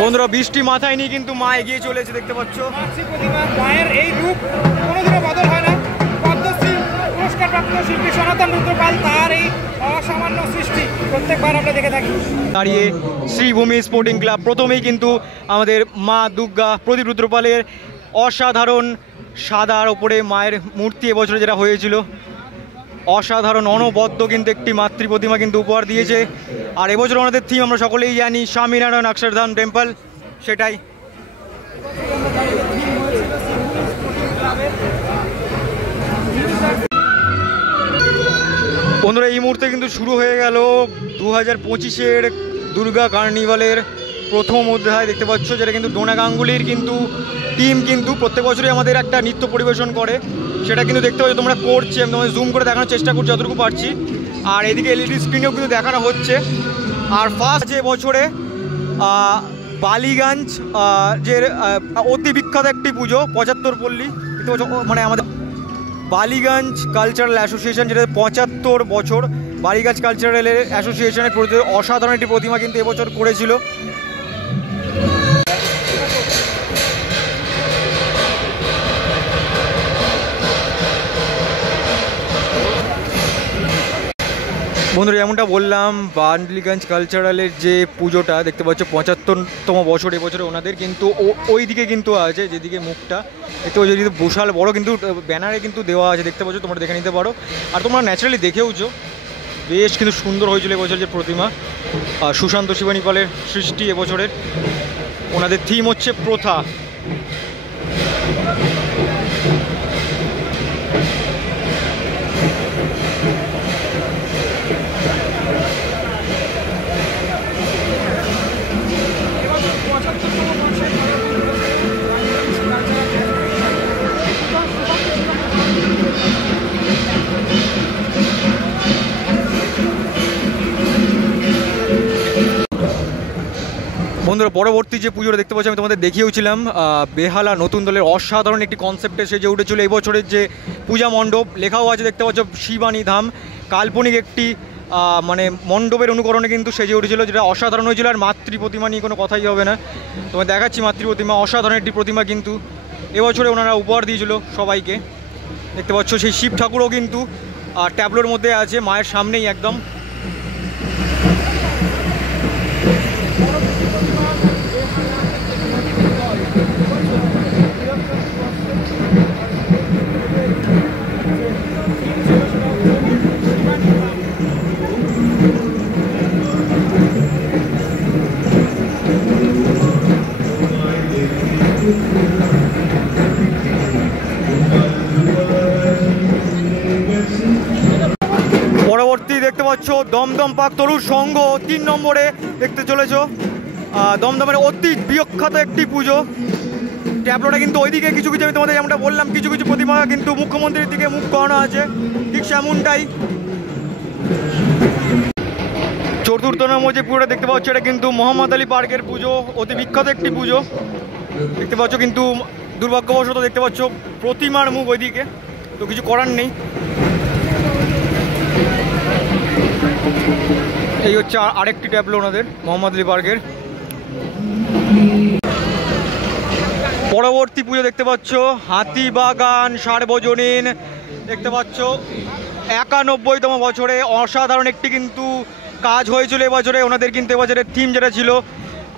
বন্ধুরা বৃষ্টি মাথায় নিয়ে কিন্তু মা এগিয়ে চলেছে, দেখতে পাচ্ছ। মায়ের এই রূপ কোনোদিনও বদল হয় না। পদ্মশ্রী পুরস্কারপ্রাপ্ত শিল্পী সনাতন রুদ্রপাল, তার এই অসামান্য সৃষ্টি প্রত্যেকবার আমরা দেখে থাকি। দাঁড়িয়ে শ্রীভূমি স্পোর্টিং ক্লাব প্রথমেই কিন্তু আমাদের মা দুর্গা প্রদীপ রুদ্রপালের অসাধারণ সাদার ওপরে মায়ের মূর্তি এবছরে যেটা হয়েছিল, অসাধারণ অনবদ্য কিন্তু একটি মাতৃ প্রতিমা কিন্তু উপহার দিয়েছে। আর এবছর ওনাদের থিম আমরা সকলেই জানি, স্বামীনারায়ণ অক্ষরধাম টেম্পল, সেটাই। বন্ধুরা এই মুহূর্তে কিন্তু শুরু হয়ে গেল 2025-এর দুর্গা কার্নিভালের প্রথম অধ্যায়, দেখতে পাচ্ছ, যেটা কিন্তু ডোনা গাঙ্গুলির কিন্তু টিম কিন্তু প্রত্যেক বছরই আমাদের একটা নৃত্য পরিবেশন করে, সেটা কিন্তু দেখতে পাচ্ছ তোমরা করছে। আমি তোমাদের জুম করে দেখানোর চেষ্টা করছি যতটুকু পারছি। আর এদিকে এলইডি স্ক্রিনেও কিন্তু দেখানো হচ্ছে। আর ফার্স্ট যে বছরে বালিগঞ্জ যে অতি বিখ্যাত একটি পুজো 75 পল্লী, দেখতে পাচ্ছ, মানে আমাদের বালিগঞ্জ কালচারাল অ্যাসোসিয়েশন, যেটা 75 বছর বালিগঞ্জ কালচারাল অ্যাসোসিয়েশনের অসাধারণ একটি প্রতিমা কিন্তু এবছর করেছিল। বন্ধুরা যেমনটা বললাম, বালিগঞ্জ কালচারালের যে পুজোটা দেখতে পাচ্ছ 75তম বছর এবছরে ওনাদের কিন্তু ওই দিকে কিন্তু আছে, যেদিকে মুখটা একটু যদি বিশাল বড় কিন্তু ব্যানারে কিন্তু দেওয়া আছে, দেখতে পাচ্ছ, তোমরা দেখে নিতে পারো। আর তোমরা ন্যাচারালি দেখেওছো, বেশ কিন্তু সুন্দর হয়েছিল এবছর যে প্রতিমা। সুশান্ত শিবানী পালের সৃষ্টি এবছরের। ওনাদের থিম হচ্ছে প্রথা। বন্ধুরা পরবর্তী যে পুজোটা দেখতে পাচ্ছি আমি তোমাদের দেখিয়েওছিলাম, বেহালা নতুন দলের অসাধারণ একটি কনসেপ্টে সেজে উঠেছিল এবছরের যে পূজা মণ্ডপ, লেখাও আছে দেখতে পাচ্ছ শিবানী ধাম, কাল্পনিক একটি মানে মণ্ডপের অনুকরণে কিন্তু সেজে উঠেছিল, যেটা অসাধারণ হয়েছিল। আর মাতৃ প্রতিমা নিয়ে কোনো কথাই হবে না, তোমায় দেখাচ্ছি মাতৃ প্রতিমা, অসাধারণ একটি প্রতিমা কিন্তু এবছরে ওনারা উপহার দিয়েছিল সবাইকে। দেখতে পাচ্ছ সেই শিব ঠাকুরও কিন্তু ট্যাবলোর মধ্যে আছে মায়ের সামনেই একদম। পরবর্তী দেখতে পাচ্ছ দমদম পাক তরুর সংঘ 3 নম্বরে দেখতে চলেছ। দমদমের অতি বিখ্যাত একটি পুজো। ট্যাবলোটা কিন্তু ওইদিকে কিছু কিছু, আমি তোমাদের যেমনটা বললাম, কিছু কিছু প্রতিমা কিন্তু মুখ্যমন্ত্রীর দিকে মুখ করানো আছে, ঠিক সেমনটাই। চতুর্থ নম্বর যে পুজোটা দেখতে পাচ্ছ, এটা কিন্তু মোহাম্মদ আলী পার্কের পুজো, অতি বিখ্যাত একটি পুজো দেখতে পাচ্ছ। কিন্তু দুর্ভাগ্যবশত দেখতে পাচ্ছ প্রতিমার মুখ ওইদিকে, তো কিছু করার নেই। এই হচ্ছে আরেকটি ট্যাবলো ওনাদের মোহাম্মদ আলী পার্কের। পরবর্তী পুজো দেখতে পাচ্ছ হাতিবাগান সার্বজনীন, দেখতে পাচ্ছ 91তম বছরে অসাধারণ একটি কিন্তু কাজ হয়েছিল এবছরে ওনাদের। কিন্তু এবছরের থিম যেটা ছিল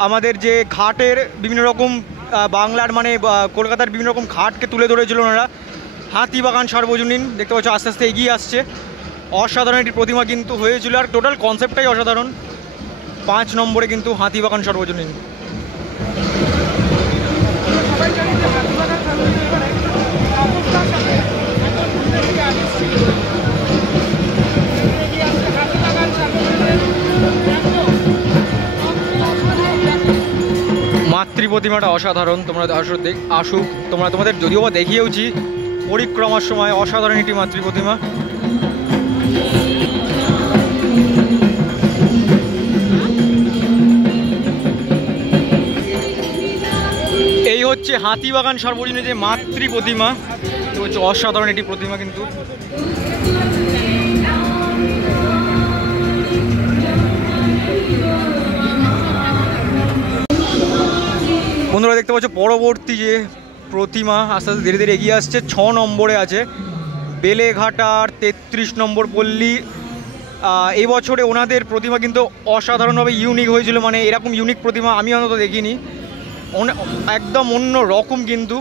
আমাদের যে ঘাটের বিভিন্ন রকম বাংলার মানে কলকাতার বিভিন্ন রকম ঘাটকে তুলে ধরেছিল ওনারা। হাতিবাগান সার্বজনীন দেখতে পাচ্ছ আস্তে আস্তে এগিয়ে আসছে, অসাধারণ একটি প্রতিমা কিন্তু হয়েছিল। আর টোটাল কনসেপ্টটাই অসাধারণ। 5 নম্বরে কিন্তু হাতিবাগান সার্বজনীন। মাতৃ প্রতিমাটা অসাধারণ, তোমরা আসুক তোমরা, তোমাদের যদিও বা দেখিয়েওছি পরিক্রমার সময়, অসাধারণ একটি মাতৃ প্রতিমা। এই হচ্ছে হাতিবাগান সার্বজনীন যে মাতৃ প্রতিমা, তো হচ্ছে অসাধারণ একটি প্রতিমা কিন্তু। বন্ধুরা দেখতে পাচ্ছ পরবর্তী যে প্রতিমা আস্তে আস্তে ধীরে ধীরে এগিয়ে আসছে, 6 নম্বরে আছে বেলেঘাটার 33 নম্বর পল্লী। এই বছরে ওনাদের প্রতিমা কিন্তু অসাধারণভাবে ইউনিক হয়েছিল, মানে এরকম ইউনিক প্রতিমা আমি অন্তত দেখিনি, একদম অন্য রকম। কিন্তু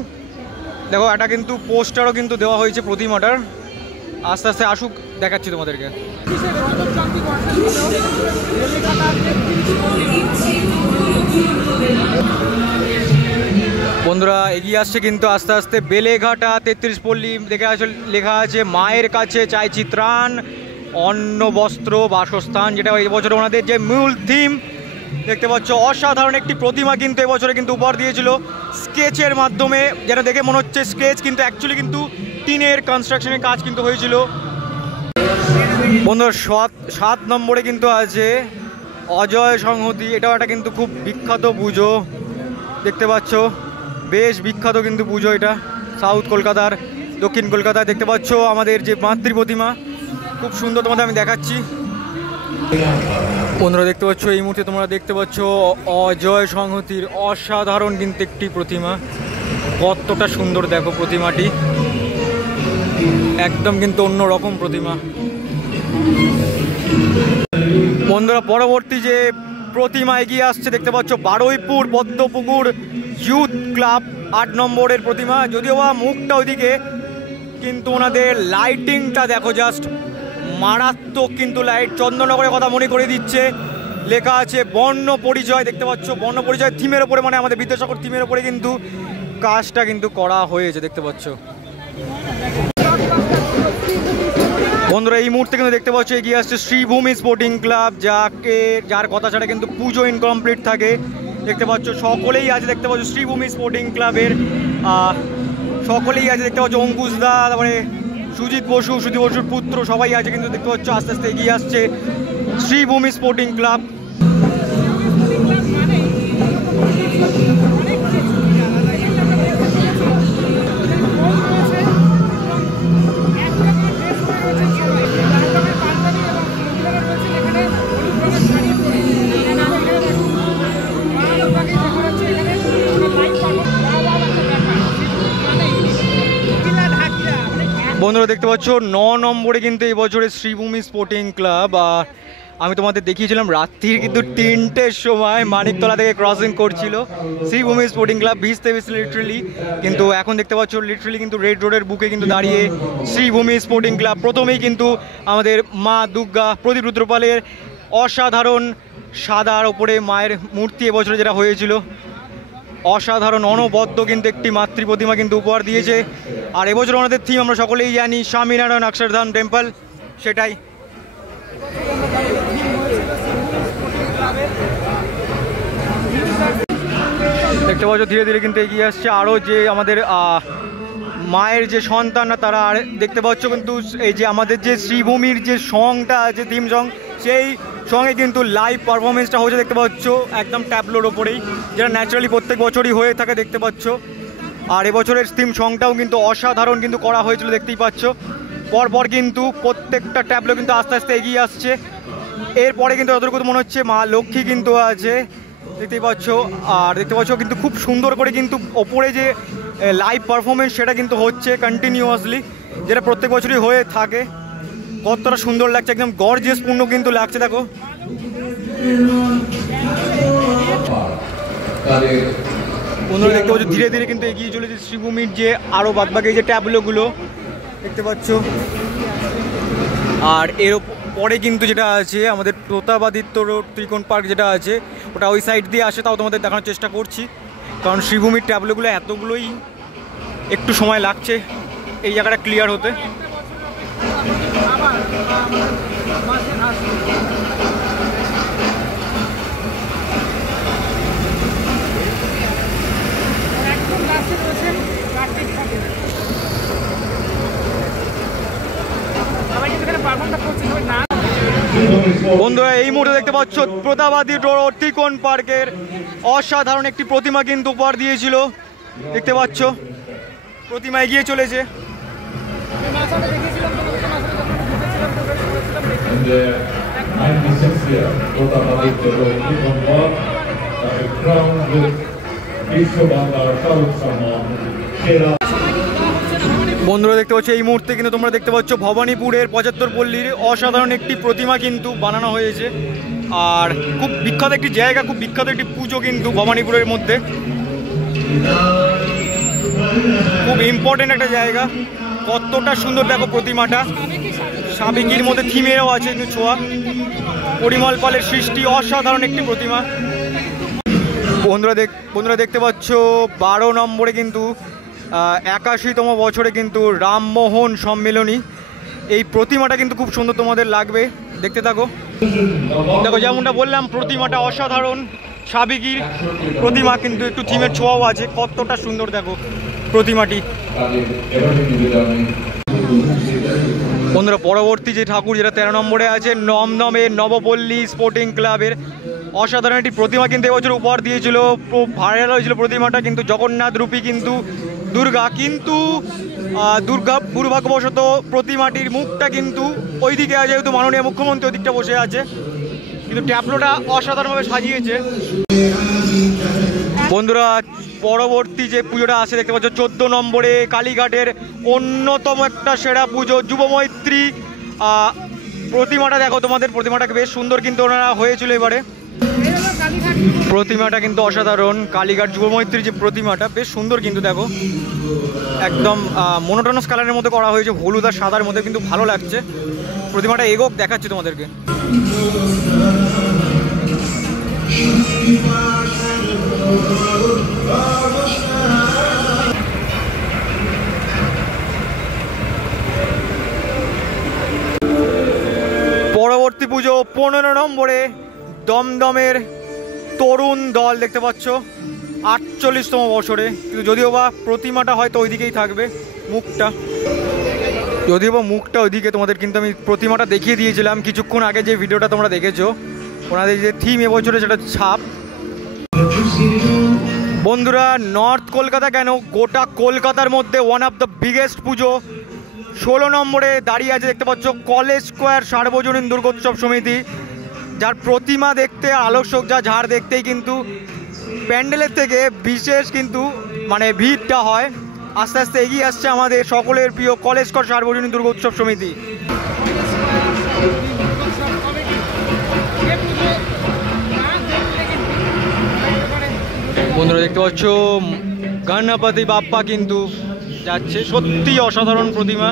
দেখো এটা কিন্তু পোস্টারও কিন্তু দেওয়া হয়েছে প্রতিমাটার, আস্তে আস্তে আসুক দেখাচ্ছি তোমাদেরকে। বন্ধুরা এগিয়ে আসছে কিন্তু আস্তে আস্তে বেলেঘাটা 33 পল্লী, দেখে আসলে লেখা আছে মায়ের কাছে চাইছি ত্রাণ, অন্ন বস্ত্র বাসস্থান, যেটা এই বছরে ওনাদের যে মূল থিম দেখতে পাচ্ছ। অসাধারণ একটি প্রতিমা কিন্তু এবছরে কিন্তু উপহার দিয়েছিল স্কেচের মাধ্যমে, যেটা দেখে মনে হচ্ছে স্কেচ, কিন্তু অ্যাকচুয়ালি কিন্তু টিনের কনস্ট্রাকশনের কাজ কিন্তু হয়েছিল। বন্ধুরা 7 নম্বরে কিন্তু আছে অজয় সংহতি, এটাও একটা কিন্তু খুব বিখ্যাত পুজো দেখতে পাচ্ছ, বেশ বিখ্যাত কিন্তু পুজো এটা সাউথ কলকাতার, দক্ষিণ কলকাতায় দেখতে পাচ্ছ আমাদের যে মাতৃ প্রতিমা, খুব সুন্দর, তোমাদের আমি দেখাচ্ছি। বন্ধুরা দেখতে পাচ্ছ এই মুহূর্তে তোমরা দেখতে পাচ্ছ অজয় সংহতির অসাধারণ কিন্তু একটি প্রতিমা, কতটা সুন্দর দেখো প্রতিমাটি, একদম কিন্তু অন্য রকম প্রতিমা। বন্ধুরা পরবর্তী যে প্রতিমা এগিয়ে আসছে দেখতে পাচ্ছ বারুইপুর পদ্মপুকুর ইউথ ক্লাব 8 নম্বরের প্রতিমা, যদিও বা মুখটা ওইদিকে, কিন্তু ওনাদের লাইটিংটা দেখো জাস্ট মারাত্মক কিন্তু লাইট, চন্দননগরের কথা মনে করে দিচ্ছে। লেখা আছে বর্ণ পরিচয়, দেখতে পাচ্ছ বর্ণ পরিচয় থিমের ওপরে, মানে আমাদের বিদ্যাসাগর থিমের ওপরে কিন্তু কাজটা কিন্তু করা হয়েছে দেখতে পাচ্ছ। বন্ধুরা এই মুহূর্তে কিন্তু দেখতে পাচ্ছ এগিয়ে আসছে শ্রীভূমি স্পোর্টিং ক্লাব, যার কথা ছাড়া কিন্তু পুজো ইনকমপ্লিট থাকে। দেখতে পাচ্ছ সকলেই আছে, দেখতে পাচ্ছ শ্রীভূমি স্পোর্টিং ক্লাবের সকলেই আছে, দেখতে পাচ্ছ অঙ্কুশ দা, তারপরে সুজিত বসুর পুত্র সবাই আছে কিন্তু দেখতে পাচ্ছ আস্তে আস্তে এগিয়ে আসছে শ্রীভূমি স্পোর্টিং ক্লাব। বন্ধুরা দেখতে পাচ্ছ 9 নম্বরে কিন্তু এই বছরের শ্রীভূমি স্পোর্টিং ক্লাব, আর আমি তোমাদের দেখিয়েছিলাম রাত্রির কিন্তু 3টের সময় মানিকতলা থেকে ক্রসিং করছিল শ্রীভূমি স্পোর্টিং ক্লাব, ভিজতে লিটারেলি, কিন্তু এখন দেখতে পাচ্ছ লিটারেলি কিন্তু রেড রোডের বুকে কিন্তু দাঁড়িয়ে শ্রীভূমি স্পোর্টিং ক্লাব। প্রথমেই কিন্তু আমাদের মা দুর্গা প্রদীপ রুদ্রপালের অসাধারণ সাদার ওপরে মায়ের মূর্তি এবছরে যেটা হয়েছিল, অসাধারণ অনবদ্য কিন্তু একটি মাতৃ প্রতিমা কিন্তু উপহার দিয়েছে। আর এবছর আমাদের থিম আমরা সকলেই জানি স্বামীনারায়ণ অক্ষরধাম টেম্পল, সেটাই। দেখতে পাচ্ছ ধীরে ধীরে কিন্তু এগিয়ে আসছে আরও যে আমাদের মায়ের যে সন্তানরা তারা, আর দেখতে পাচ্ছ কিন্তু এই যে আমাদের যে শ্রীভূমির যে সংটা আছে থিম সং, সেই সঙ্গে কিন্তু লাইভ পারফরমেন্সটা হচ্ছে দেখতে পাচ্ছ একদম ট্যাবলোর ওপরেই, যেটা ন্যাচারালি প্রত্যেক বছরই হয়ে থাকে দেখতে পাচ্ছ। আর এবছরের থিম সংটাও কিন্তু অসাধারণ কিন্তু করা হয়েছিল দেখতেই পাচ্ছ। পরপর কিন্তু প্রত্যেকটা ট্যাবলো কিন্তু আস্তে আস্তে এগিয়ে আসছে। এরপরে কিন্তু যতটুকু মনে হচ্ছে মা লক্ষ্মী কিন্তু আছে দেখতেই পাচ্ছ, আর দেখতে পাচ্ছ কিন্তু খুব সুন্দর করে কিন্তু ওপরে যে লাইভ পারফরমেন্স সেটা কিন্তু হচ্ছে কন্টিনিউয়াসলি, যেটা প্রত্যেক বছরই হয়ে থাকে। কতটা সুন্দর লাগছে, একদম গর্জিয়াস পূর্ণ কিন্তু লাগছে দেখো। বন্ধুরা দেখতে পাচ্ছ ধীরে ধীরে কিন্তু এগিয়ে চলেছে শ্রীভূমির যে আরও বাদবাকি যে ট্যাবলোগুলো দেখতে পাচ্ছ। আর এর পরে কিন্তু যেটা আছে আমাদের প্রতাপাদিত্য রোড ত্রিকোণ পার্ক যেটা আছে, ওটা ওই সাইড দিয়ে আসে, তাও তোমাদের দেখানোর চেষ্টা করছি, কারণ শ্রীভূমির ট্যাবলোগুলো এতগুলোই একটু সময় লাগছে এই জায়গাটা ক্লিয়ার হতে। বন্ধুরা এই মুহূর্তে দেখতে পাচ্ছ প্রতাপাদিত্য রোড ত্রিকোণ পার্কের অসাধারণ একটি প্রতিমা কিন্তু উপহার দিয়েছিল দেখতে পাচ্ছ, প্রতিমা এগিয়ে চলেছে। বিশ্ব বাংলার চরক সম্মান সেরা। বন্ধুরা দেখতে পাচ্ছ এই মুহূর্তে কিন্তু তোমরা দেখতে পাচ্ছ ভবানীপুরের ৭৫ পল্লীর অসাধারণ একটি প্রতিমা কিন্তু বানানো হয়েছে। আর খুব বিখ্যাত একটি জায়গা, খুব বিখ্যাত একটি পুজো কিন্তু ভবানীপুরের মধ্যে, খুব ইম্পর্টেন্ট একটা জায়গা। কতটা সুন্দর দেখো প্রতিমাটা, সাবেকির মধ্যে থিমেরও আছে কিন্তু ছোঁয়া। পরিমল পালের সৃষ্টি, অসাধারণ একটি প্রতিমা। বন্ধুরা দেখতে পাচ্ছ ১২ নম্বরে কিন্তু ৮১তম বছরে কিন্তু রামমোহন সম্মেলনী। এই প্রতিমাটা কিন্তু খুব সুন্দর, তোমাদের লাগবে, দেখতে থাকো। দেখো যেমনটা বললাম প্রতিমাটা অসাধারণ, সাবেকির প্রতিমা কিন্তু একটু থিমের ছোঁয়াও আছে। কতটা সুন্দর দেখো প্রতিমাটি। বন্ধুরা পরবর্তী যে ঠাকুর, যেটা ১৩ নম্বরে আছে, নমদমের নবপল্লী স্পোর্টিং ক্লাবের অসাধারণ একটি প্রতিমা কিন্তু এবছর উপহার দিয়েছিল, ভাইরাল হয়েছিল প্রতিমাটা কিন্তু। জগন্নাথ রূপী কিন্তু দুর্গা, কিন্তু দুর্ভাগ্যবশত প্রতিমাটির মুখটা কিন্তু ওইদিকে আছে, যেহেতু মাননীয় মুখ্যমন্ত্রী ওদিকটা বসে আছে, কিন্তু ট্যাবলোটা অসাধারণভাবে সাজিয়েছে। বন্ধুরা পরবর্তী যে পুজোটা আছে দেখতে পাচ্ছ ১৪ নম্বরে কালীঘাটের অন্যতম একটা সেরা পুজো যুবমৈত্রী। প্রতিমাটা দেখো, তোমাদের প্রতিমাটাকে বেশ সুন্দর কিন্তু ওনারা হয়েছিল এবারে। প্রতিমাটা কিন্তু অসাধারণ, কালীঘাট যুবমৈত্রীর যে প্রতিমাটা বেশ সুন্দর কিন্তু দেখো, একদম মোনোটোনাস কালারের মধ্যে করা হয়েছে, হলুদ আর সাদার মধ্যে কিন্তু ভালো লাগছে। প্রতিমাটা এগোক দেখাচ্ছি তোমাদেরকে। পরবর্তী পুজো ১৫ নম্বরে দমদমের তরুণ দল দেখতে পাচ্ছ ৪৮তম বছরে, কিন্তু যদিও বা প্রতিমাটা হয়তো ওইদিকেই থাকবে, মুখটা ওইদিকে। তোমাদের কিন্তু আমি প্রতিমাটা দেখিয়ে দিয়েছিলাম কিছুক্ষণ আগে, যে ভিডিওটা তোমরা দেখেছো। ওনাদের যে থিম এবছরে সেটা ছাপ। বন্ধুরা নর্থ কলকাতা কেন, গোটা কলকাতার মধ্যে ওয়ান অফ দ্য বিগেস্ট পুজো ১৬ নম্বরে দাঁড়িয়ে আছে দেখতে পাচ্ছ কলেজ স্কোয়ার সার্বজনীন দুর্গোৎসব সমিতি, যার প্রতিমা দেখতে আলোকসজ্জা ঝাড় দেখতেই কিন্তু প্যান্ডেলের থেকে বিশেষ কিন্তু মানে ভিড়টা হয়। আস্তে আস্তে এগিয়ে আসছে আমাদের সকলের প্রিয় কলেজ স্কোয়ার সার্বজনীন দুর্গোৎসব সমিতি। বন্ধুরা দেখতে পাচ্ছ গণপতি বাপ্পা কিন্তু যাচ্ছে, সত্যি অসাধারণ প্রতিমা।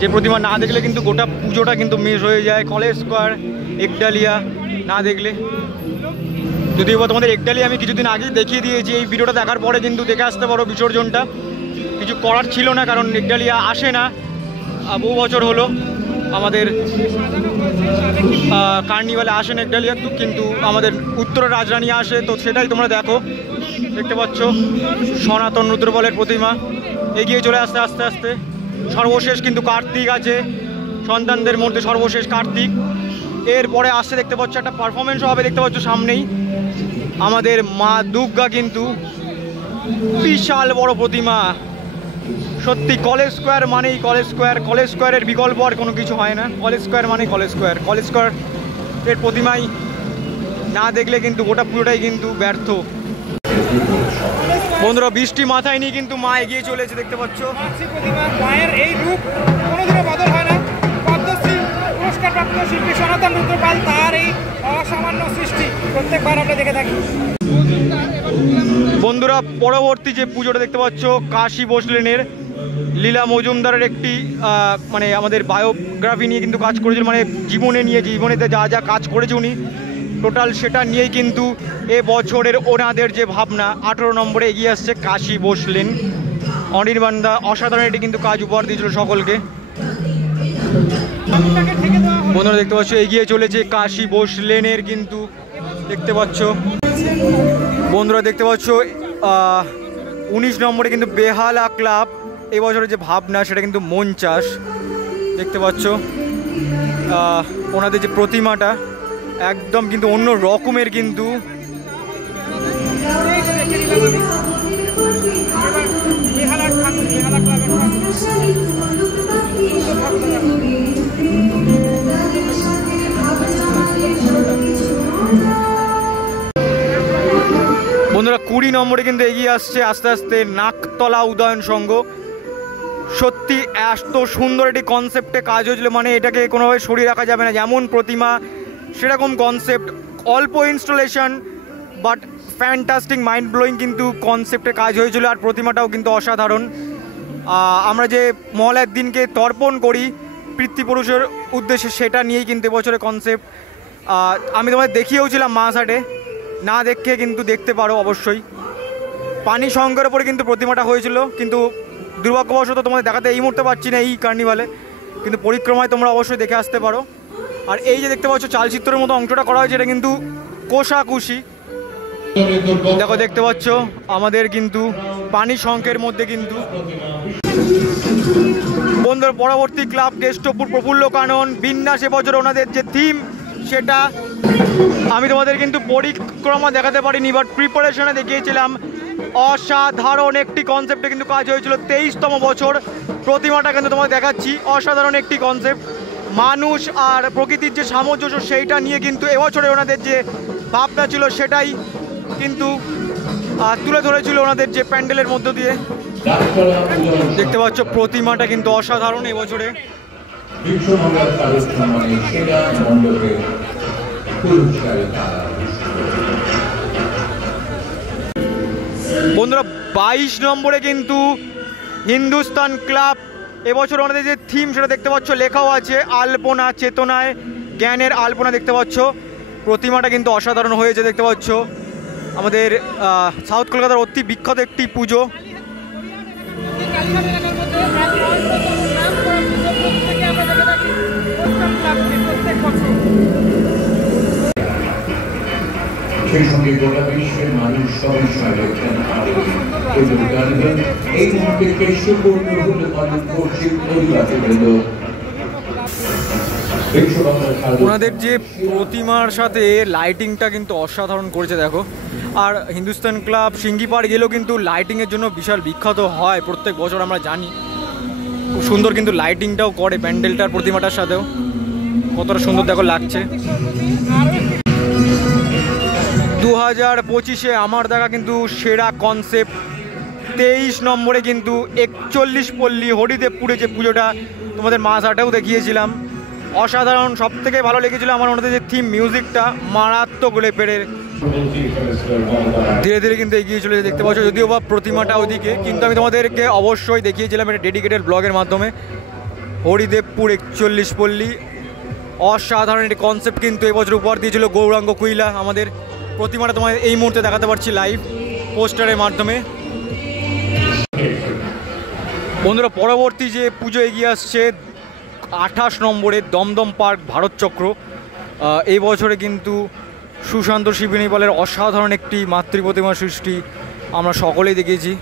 যে প্রতিমা না দেখলে কিন্তু গোটা পুজোটা কিন্তু মিস হয়ে যায়। কলেজ স্কোয়ার একডালিয়া না দেখলে, যদিও বা তোমাদের একডালিয়া আমি কিছুদিন আগেই দেখিয়ে দিয়েছি, এই ভিডিওটা দেখার পরে কিন্তু দেখে আসতে পারো বিসর্জনটা। কিছু করার ছিল না, কারণ একডালিয়া আসে না, বহু বছর হলো আমাদের কার্নিভালে আসেন একডালিয়া, কিন্তু আমাদের উত্তরের রাজরানী আসে, তো সেটাই তোমরা দেখো। দেখতে পাচ্ছ সনাতন রুদ্রবলের প্রতিমা এগিয়ে চলে আসতে আস্তে আস্তে। সর্বশেষ কিন্তু কার্তিক আছে, সন্তানদের মধ্যে সর্বশেষ কার্তিক। এরপরে আসছে দেখতে পাচ্ছ একটা পারফরমেন্সও হবে দেখতে পাচ্ছ সামনেই। আমাদের মা দুর্গা কিন্তু বিশাল বড় প্রতিমা, সত্যি কলেজ স্কোয়ার মানেই কলেজ স্কোয়ার, কলেজ স্কোয়ারের বিকল্প আর কোনো কিছু হয় না। কলেজ স্কোয়ার মানেই কলেজ স্কোয়ার, কলেজ স্কোয়ার এর প্রতিমাই না দেখলে কিন্তু গোটা পুরোটাই কিন্তু ব্যর্থ। বন্ধুরা বৃষ্টি মাথায় নিয়ে কিন্তু মা এগিয়ে চলেছে দেখতে পাচ্ছ। মায়ের এই রূপ কোনোদিনও বদল হয় না। পদ্মশ্রী পুরস্কারপ্রাপ্ত শিল্পী সনাতন রুদ্রপাল, তার এই অসামান্য সৃষ্টি প্রত্যেকবার আমরা দেখে থাকি। বন্ধুরা পরবর্তী যে পুজোটা দেখতে পাচ্ছ কাশী বোসলেনের লীলা মজুমদারের একটি মানে আমাদের বায়োগ্রাফি নিয়ে কিন্তু কাজ করেছিল, মানে জীবনেতে যা যা কাজ করেছে উনি টোটাল সেটা নিয়েই কিন্তু এ বছরের ওনাদের যে ভাবনা 18 নম্বরে এগিয়ে আসছে কাশী বোসলেন। অনির্বাণদা অসাধারণ এটি কিন্তু কাজ উপহার দিয়েছিল সকলকে। বন্ধুরা দেখতে পাচ্ছ এগিয়ে চলেছে কাশী বোসলেনের কিন্তু দেখতে পাচ্ছ। বন্ধুরা দেখতে পাচ্ছ 19 নম্বরে কিন্তু বেহালা ক্লাব এবছরের যে ভাবনা সেটা কিন্তু মন চাষ দেখতে পাচ্ছ। ওনাদের যে প্রতিমাটা একদম কিন্তু অন্য রকমের কিন্তু। বন্ধুরা 20 নম্বরে কিন্তু এগিয়ে আসছে আস্তে আস্তে নাকতলা উদয়ন সংঘ। সত্যি এত সুন্দর একটি কনসেপ্টে কাজ হয়েছিল, মানে এটাকে কোনোভাবে সরিয়ে রাখা যাবে না। যেমন প্রতিমা সেরকম কনসেপ্ট, অল্প installation but fantastic mind blowing কিন্তু কনসেপ্টে কাজ হয়েছিল। আর প্রতিমাটাও কিন্তু অসাধারণ। আমরা যে মহালয়ার দিনকে তর্পণ করি পিতৃপুরুষের উদ্দেশ্যে, সেটা নিয়েই কিন্তু এবছরের কনসেপ্ট। আমি তোমাদের দেখিয়েওছিলাম মাসাটে, না দেখে কিন্তু দেখতে পারো অবশ্যই। পানি সংখ্যার ওপরে কিন্তু প্রতিমাটা হয়েছিল, কিন্তু দুর্ভাগ্যবশত তোমাদের দেখাতে এই মুহূর্তে পারছি না এই কার্নিভালে, কিন্তু পরিক্রমায় তোমরা অবশ্যই দেখে আসতে পারো। আর এই যে দেখতে পাচ্ছ চালচিত্রের মতো অংশটা করা হয়েছে, এটা কিন্তু কোষাকুষি। দেখো দেখতে পাচ্ছ আমাদের কিন্তু পানি সংখ্যের মধ্যে কিন্তু বন্ধুর পরবর্তী ক্লাব কেষ্টপুর প্রফুল্ল কানন বিন্যাস। এবছর ওনাদের যে থিম সেটা আমি তোমাদের কিন্তু পরিক্রমা দেখাতে পারিনি, বাট প্রিপারেশনে দেখিয়েছিলাম। অসাধারণ একটি কনসেপ্টে কিন্তু কাজ হয়েছিল। 23তম বছর প্রতিমাটা কিন্তু তোমাদের দেখাচ্ছি। অসাধারণ একটি কনসেপ্ট, মানুষ আর প্রকৃতির যে সামঞ্জস্য সেইটা নিয়ে কিন্তু এবছরে ওনাদের যে ভাবনা ছিল সেটাই কিন্তু তুলে ধরেছিল ওনাদের যে প্যান্ডেলের মধ্য দিয়ে। দেখতে পাচ্ছ প্রতিমাটা কিন্তু অসাধারণ এবছরে। বন্ধুরা 22 নম্বরে কিন্তু হিন্দুস্তান ক্লাব। এবছর ওনাদের যে থিম সেটা দেখতে পাচ্ছ, লেখাও আছে আলপনা চেতনায় জ্ঞানের আলপনা। দেখতে পাচ্ছ প্রতিমাটা কিন্তু অসাধারণ হয়েছে। দেখতে পাচ্ছ আমাদের সাউথ কলকাতার অতি বিখ্যাত একটি পুজো। সেই সঙ্গে গোটা বিশ্বের মানুষ সবিষয় দেখছেন এই মুহূর্তে কেষ্টপুর ওনাদের যে প্রতিমার সাথে লাইটিংটা কিন্তু অসাধারণ করেছে দেখো। আর হিন্দুস্তান ক্লাব সিঙ্গিপাড় গেলেও কিন্তু লাইটিংয়ের জন্য বিশাল বিখ্যাত হয় প্রত্যেক বছর, আমরা জানি। খুব সুন্দর কিন্তু লাইটিংটাও করে প্যান্ডেলটার প্রতিমাটার সাথেও। কতটা সুন্দর দেখো লাগছে। 2025-এ আমার দেখা কিন্তু সেরা কনসেপ্ট। 23 নম্বরে কিন্তু 41 পল্লী হরিদেবপুরে যে পুজোটা তোমাদের মাসাটেও দেখিয়েছিলাম, অসাধারণ। সব থেকে ভালো লেগেছিল আমার ওনাদের যে থিম মিউজিকটা মারাত্মক লেভেলের। ধীরে ধীরে কিন্তু এগিয়ে চলে দেখতে পাচ্ছ, যদিও বা প্রতিমাটা ওদিকে, কিন্তু আমি তোমাদেরকে অবশ্যই দেখিয়েছিলাম এটা ডেডিকেটেড ব্লগের মাধ্যমে। হরিদেবপুর 41 পল্লী অসাধারণ একটি কনসেপ্ট কিন্তু এবছর উপহার দিয়েছিল গৌরাঙ্গ কুইলা। আমাদের প্রতিমাটা তোমাদের এই মুহূর্তে দেখাতে পারছি লাইভ পোস্টারের মাধ্যমে। বন্ধুরা পরবর্তী যে পুজো এগিয়ে আসছে 28 নম্বরে দমদম পার্ক ভারত চক্র। এই বছরে কিন্তু সুশান্ত শিবিনী পালের অসাধারণ একটি মাতৃ প্রতিমা সৃষ্টি আমরা সকলেই দেখেছি।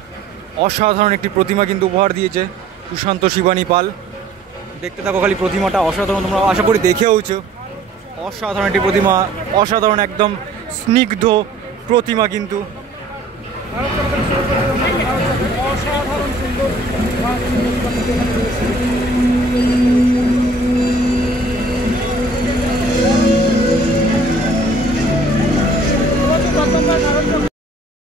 অসাধারণ একটি প্রতিমা কিন্তু উপহার দিয়েছে সুশান্ত শিবানী পাল। দেখতে থাকো খালি প্রতিমাটা অসাধারণ, তোমরা আশা করি দেখেওছো। অসাধারণ একটি প্রতিমা, অসাধারণ একদম স্নিগ্ধ প্রতিমা কিন্তু। অসাধারণ সুন্দর